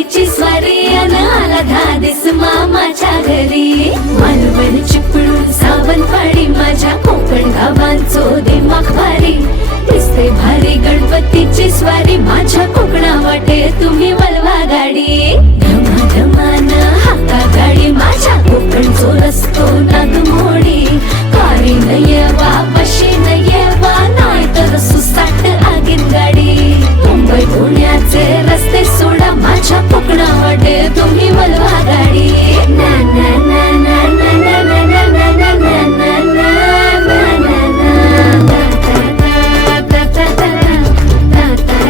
गणपतीची स्वारी अन आला धादिस मामाच्या घरी. मालवण चिपळूण सावंतवाडी माझ्या कोकण गावांचो दिमाग भारी. दिसते भारी गणपतीची स्वारी माझ्या कोकणा वाटे तुम्ही वलवा गाडी. धमाधमान हाका गाडी माझ्या कोकणचो रस्तो